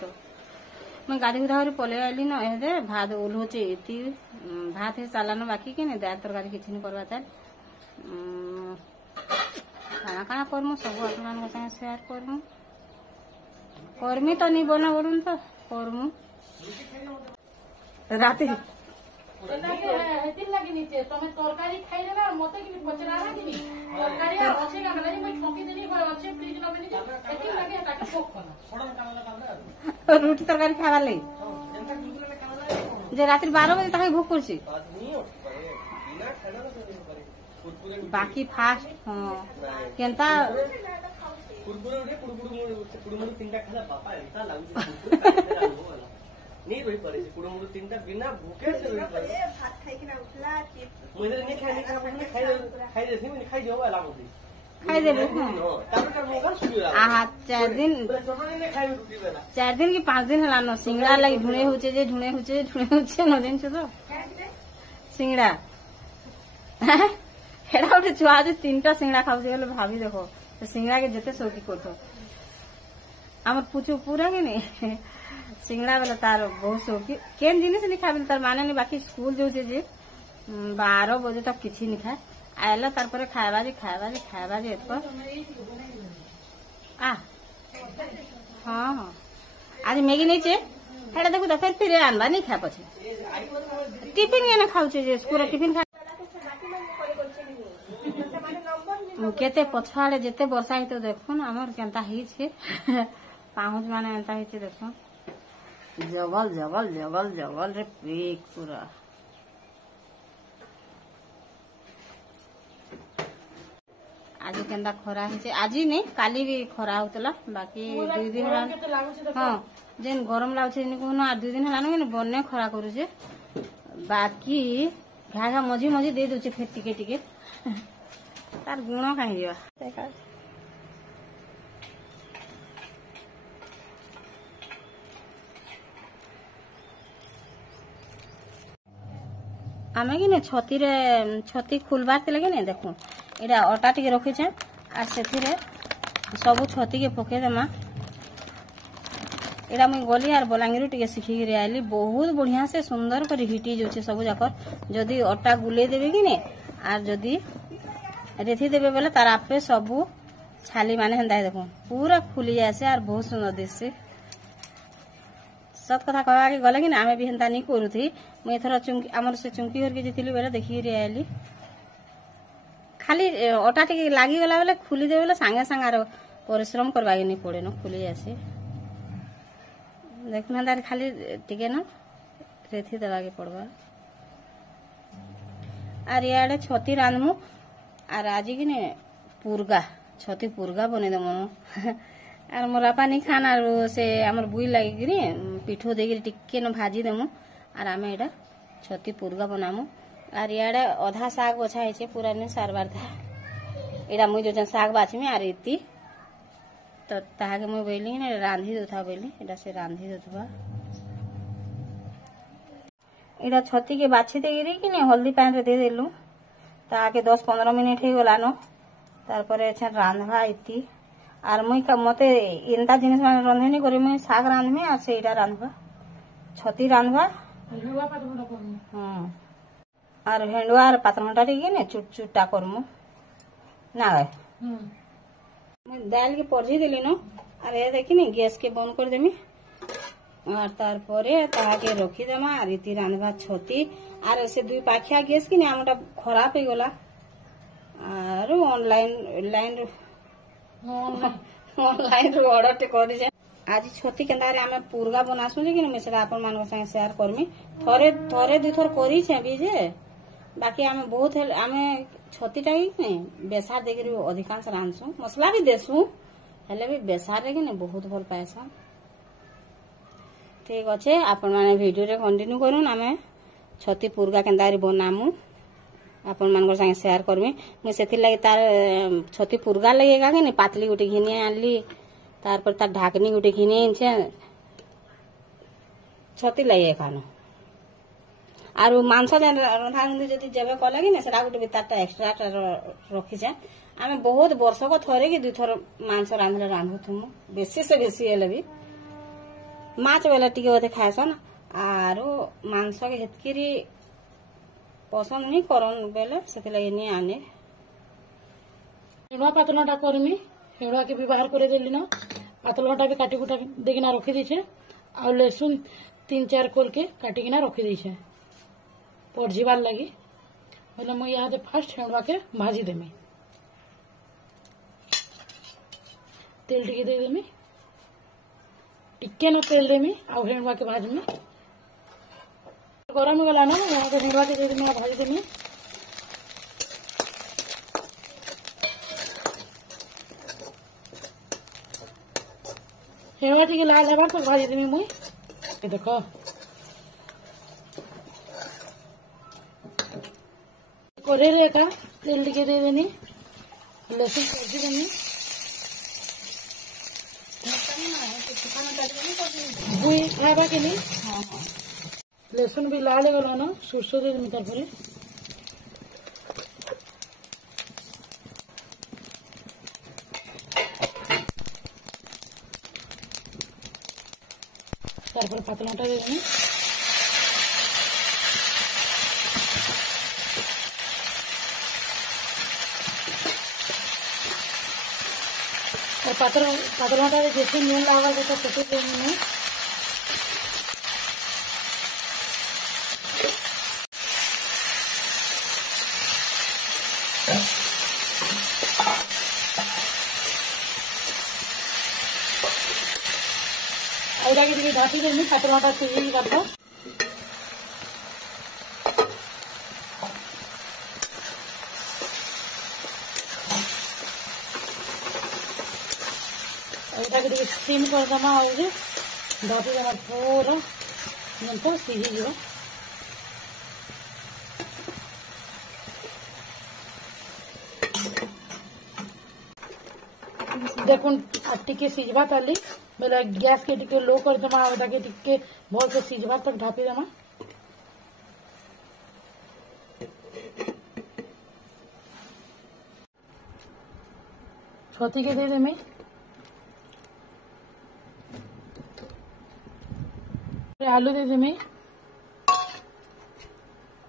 तो मैं गाड़ी उधा पलि आइली न दे भात ओल्होचे एति भात हे चालानो बाकी के नहीं दाल तरकारी किसी नहीं करवा तार खाना खाना करमु सब अपन संगे शेयर करमु करमी तो नहीं बोलना बोलून तो करमु राति हेतिन लागि निचे तमे तरकारी खाइले ना मते कि पचराना कि तरकारी अछि का मतलब मैं ठोकी देनी अछि फ्रिज न बनी हेतिन लागि ताके कोक खाना सडन काला रोटी तरकारी खावा ले जे रात्रि 12 बजे तक भूख करछि बाकी फास्ट हां केनता कुरकुरे उठे कुरकुरे तीनटा खाला बापा एता लागु नहीं रही पड़े कुड़मुड़ तीनटा बिना भूखे से रही पड़े भात खाई के ना उठला मुझे नहीं खाई खाई देसी मैं खाई देबो वाला मुझे खाई देबो तब तक मोगा सुनी रहा आहा 4 दिन की 5 दिन हला न सिंगड़ा लगी ढुणे होचे जे ढुणे होचे न दिन छ तो सिंगड़ा हेडा उठे छुआ जे 3टा सिंगड़ा खाउ जे भाभी देखो तो सिंगड़ा के जते शौकी कोतो हमर पूछो पूरा के नहीं सिंगड़ा वाला तार बहुत शौकी केन जिनिस नहीं खाबिल तार माने नहीं बाकी स्कूल जो जे 12 बजे तक किछि नहीं खाए आयला तार परे खायबा जे एतपर आ हां हां आज मैगी नहीं छे हेडा देखो तो फिर आनबा नहीं खा पछे टिफिन केना खाउ छे जे स्कूल टिफिन खा केते पछाड़े जेते वर्षा ही तो देखुन हमर केनता ही छे पाहुज माने एंता ही छे देखुन जगल जगल जगल जगल रे पेक पूरा आज केंदा खरा है आज नहीं काली भी खरा होतला बाकी 2 दिन हां जेन गरम लागछे नि कोनो आ 2 दिन हलानो ने बन्ने खरा करू छे बाकी घाघा मझी मझी दे दउ छे फेर टिके टिके तार गुण काहे दिया आमे कि छती खुलबार थे कि नहीं देखो एटा अटा टिके रखीचे आ से सब छती के पके देमा एटा मुई गली आर बलांगीर टिके सिखी आइली बहुत बढ़िया से सुंदर कर हिटी जो सब जाकर जदि अटा गुले देवे कि नहीं आर जदि रेथी देवे बेले तार आपे सब छाली माने हेंदा देखो पूरा खुली जाए आर बहुत सुंदर दिसे सत कथा कहवा के गले कि ना आमे भी हेंता नहीं करू थी मुई थोड़ा चुंकी हमर से चुंकी घर के जेतिली बेले देखि रे आइली खाली अटा टिके लागी गला बेले खुली दे बेले संगे संगे आरो परिश्रम करबा के नहीं पड़े न खुली जासे देखना दार खाली टिके न रेथी देबा के पड़बा आर याडे छती रानमु आर आज कि ने पुरगा छती पुरगा बने देमु आर मोर आपा नहीं खाना से हमर बुई लागी पिठो देगी टिके न भाजी देमु आर आमे एटा छती पुरगा बनामु आर याडे अधा साग बछा है पूरा ने सारबार था एटा मुई जो साग बाछमी आर इति तो ताहाके मुई बोली ने रांधी दोथा बोली एटा से रांधी दोथबा एटा छती के बाछी देगी कि ने हल्दी पानी रे दे देलु ताहाके 10-15 मिनिट हे गला न तार परे छ रांधवा इति आर मुई का मते इनता जिनिस माने रंधे नहीं करी मुई साग रांधमे आ सेटा रांधबा छती रांधबा हेंडुआ पातरघंटा करमु हां आर हेंडुआ आर पातरघंटा टिके ने चुट चुटा करमु ना गए मुई दाल के परजी देली न आर ए देखि ने गैस के बंद कर देमी आर तार परे ताहा के रखी देमा आर इति रांधबा छती आर से दुई पाखिया गैस कि ने हमटा खराब हो गला आर ऑनलाइन ऑर्डर टे कर दे आज छती केंदा रे हमें पुरगा बनासु जे कि मैं सेटा अपन मान संगे शेयर करमी थोरे दुई थोर करी छे भी जे बाकी हमें बहुत हमें छतीटा ही नहीं बेसार देके अधिकांश रांधसु मसला भी देसु हेले भी बेसार रे कि नहीं बहुत भल पाएसा ठीक अच्छे आपण माने वीडियो रे कंटिन्यू करूँ आमे छती पुरगा केंदा रे बनामु अपन मान संगे शेयर करमी मुझे से लगे तार छती पुरगा लगेगा कि नहीं पातली गोटे घिनी आनली तार पर तार ढाकनी गोटे घिनी छती लगे खानो आर मांस रंधा रंधी जदि जेबे कले कि सेटा गोटे बितारटा एक्स्ट्रा रखी जाए आम बहुत वर्षक थरे कि 2 थर मांस रांधले रांधुथुमु बेसी से बेसी हेले भी ମାଛ ବେଲେ ଟିକେ ଅଧେ ଖାଏସନ୍ ଆରୁ ମାଂସ କେ ହେତକିରି ପସନ୍ଦ ନି କରନ୍ ବେଲେ ସେଥିଲାଗି ନି ଆନେ। हेड़ुआ पातलाटा करमी हेड़ुआ के भी बाहर कर देली ना पातलाटा भी काटी कुटा देकिना रखी दीछे आ लहसुन 3-4 कोल के काटिकिना रखी दीछे पड़जीबार लगी बोले मुझे यहाँ फास्ट हेड़ुआ के भाजी देमी तेल टिके दे देमी टिके न तेल देमी आ हेड़ुआ के भाजमी गरम गला ना हेड़ुआ के दे देमी भाजी देमी हेड़ुआ टी लाल हेबार तो भाजी देमी मुई देख करे एका तेल टिके दे देनी लहसुन सब्जी देनी बुई खावा के नहीं लहसुन भी लाल गला ना सुरसो दे देमी तार पातलाटा दे देनी और पातलाटा जैसे नून लगा देता तो देनी नहीं ढाटी देनी पातलाटा सिझी करता स्टीम करदेमा और ढाटी देना पूरा तो सिझी जाए देखुन टिके सिझवा ताली बेला गैस के टिके लो कर देमा के टिके बहुत से सिझवा तक ढापी देमा छोती के दे देमी आलू दे देमी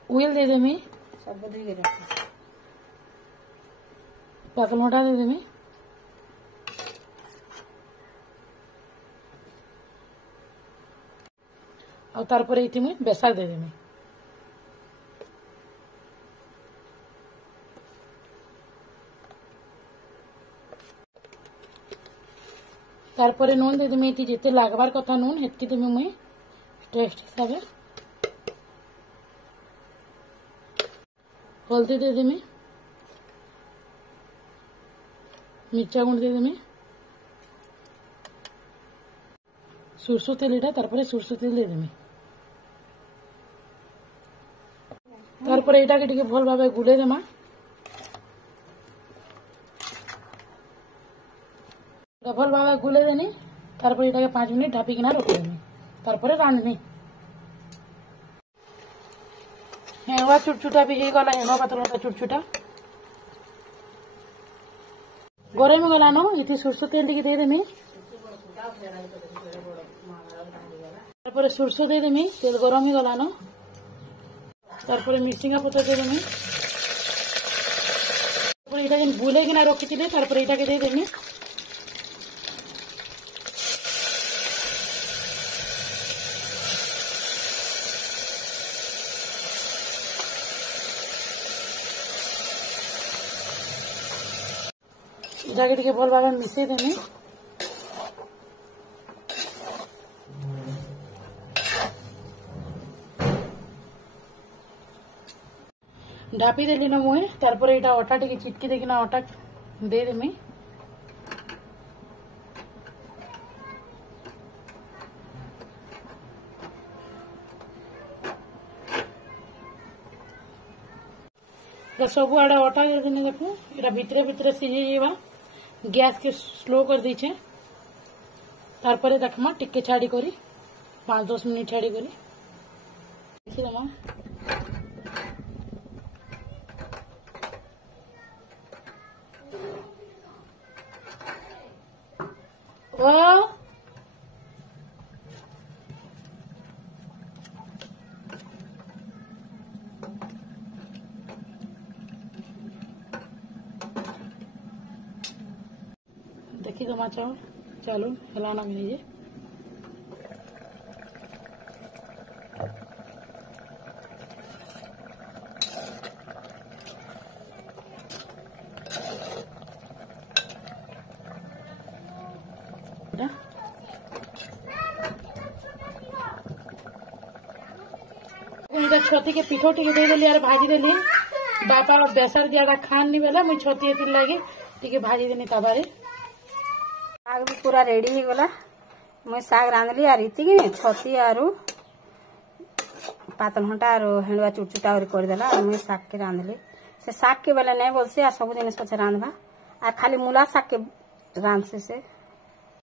उइल दे देमी सब दे के पातलोटा दे देमी और तारपर ये मुझे बेसार दे देमी तारपर नून दे देमी जिते लागबार कथा नून हेतकी देमी मुझे टेस्ट हिसाब से हल्दी दे देमी मिर्चा गुंड दे देमी सुरसो तेल इटा तारपर सुरसो तेल दे देमी तारपर एटा के टिके भल भाबे गुले देमा भल भाबे गुले देनी तारपर एटा के 5 मिनट ढापी किना रख देमी तारपर रांधनी हेवा चुटचुटा भी हे गला हेवा पातलटा चुटचुटा गरम गला न इति सुरसो तेल टिके दे देमी तारपर सुरसो दे देमी तेल गरम ही गला न तारपर मिर्चिंगा पत्र दे देमी तारपर एटा जेन बुले किना रखिथिले तारपर एटा के दे देमी एटा के टिके भल भाबे मिसई देमी ढापी देली ना मुहे तारपर एटा अटा टिके चिटकी देकिना अटा दे देमी सब आड़े अटा दे देने देखो एटा भितरे भितरे सिझी जावा गैस के स्लो कर दीचे तारपर देखमा टिके छाड़ी करी 5-10 मिनट छाड़ी करी देखी दमा दमा चाउल चालू हेलाना मिले छती के पिठो टी दे देली और भाजी देली बापा बेसर ज्यादा खान नहीं बेला मुझे छती एति लगी टी भाजी देनी तबारे साग भी पूरा रेडी हो गला मुझे साग रांधली और इति कि छती और पातल घंटा और हेंडुआ चुटचुटा और कर देला और मुझे साग के रांधली से साग के बेला नहीं बोलसे आ सब जिनिस पछे रांधबा आ खाली मूला साग के रांध से